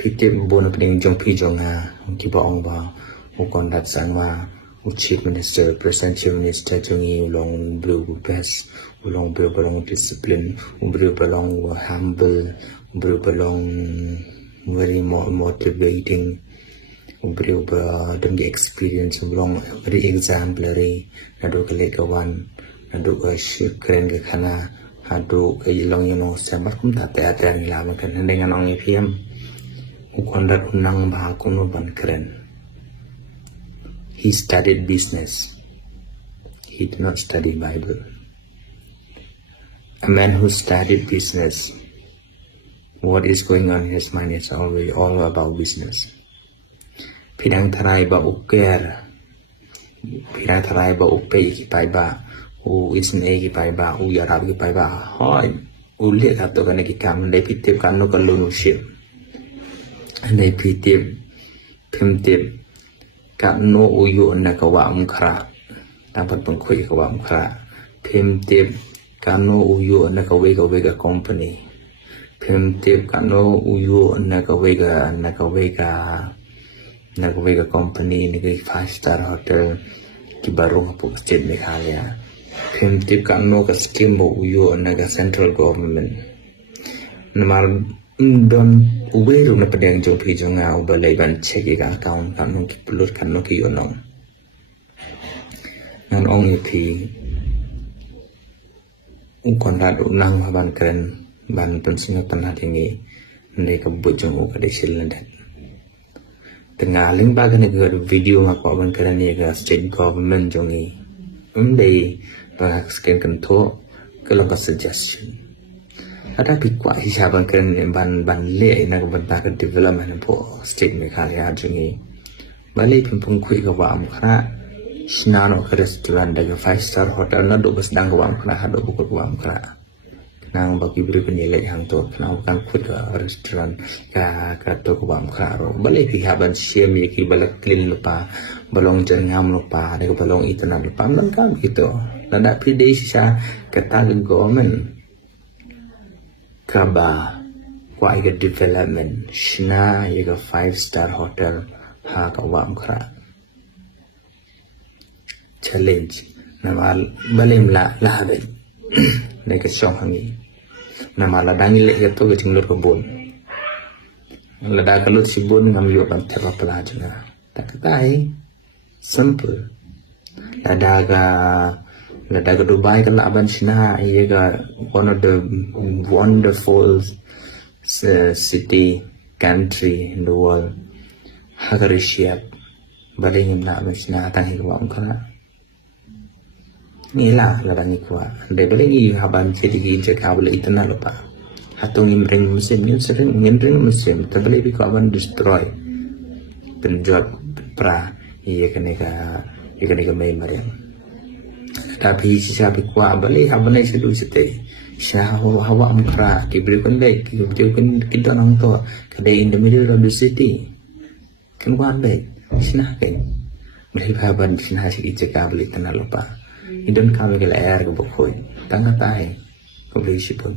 Pitip bon pning jong pi jonga ki bong ba u kon dat sang wa u chief minister presidential minister jongi long blue best long blue belong discipline blue belong humble blue belong very motivating blue don't get experience long very exemplary nado kale kawan nado keren ke khana hado ke long sambat kum ta ta ni la ma kan dengan ong ipm Ukondat unang bahakuno ban keren. He studied business. He did not study Bible. A man who studied business, what is going on in his mind is always all about business. Pidang tarai ba uker, pidang tarai ba upe ki pai ba, u isne ki pai ba, u yarab ki pai ba. Hoi, u lihat atau kan ki kam le pitip kan no kalunu ship.ในพิธีพิมพ์กับโนอุยุนกวามคราตามพันธุ์คุยกวามคราพิมพ์กับโนอุยุนกเวกคอมพานีพิมพ์กับโนอุยุนกเวกคอมพานีนี่คือ five star hotel ที่บารุงปุกสเตทเมฆาลายพิมพ์กับโนกับสกิมอุยุนก central government นมาdon uberu na pedang jong pi jong ngau balai ban cheki ka account kan nong ki pulut kan no ki onong nan ong pi kon da du nang ban keren ban pun singa tanah tingi ndai ka bu jong u ka de silandat tengah ling ba kan ga video ma ko ban keren ni ga state government jong ni dei ba scan kan tho ka lo ka suggestion ada pikwa hisaban keren ban le na ko ban ta ka development po state me kha ya jungi balai pung kui ka wa am khana snano ka restaurant da 5 star hotel na do bas dang wa am khana ha do ko wa am khana nang ba ki bri ni le hang to khana kan khut ka restaurant ka to ko wa am khana ro balai hisaban sim ye ki balak clean lupa balong jan ngam lupa de ko balong itana lupa man kan gitu nada pide sisa kata government Kaba kwa iga development shina iga 5 star hotel ha ka wam khra challenge namal balim la be ne ka chong hangi namala dangi le to ga tinglor ko bon la da ka lut si bon ngam yo ban te pa pla jna takai simple la daga Dubai kan laban China iga one of the wonderful city country in the world Hagarishia baling na ban China tang hi wa kala ni la bani kwa de baling hi haban city gi je ka bale itna lopa hatung imring muslim muslim tabale bi ka ban destroy penjot pra iya kaneka mai mariam tapi sisa pikwa balik habanai sedu sete syah hawa amkra diberi pendek kita nang to kada in the middle of the city kan wan baik sinah kan beli haban sinah si ijeka beli tanah lupa idon kami ke air ke bokoi tangga tai ko beli sipun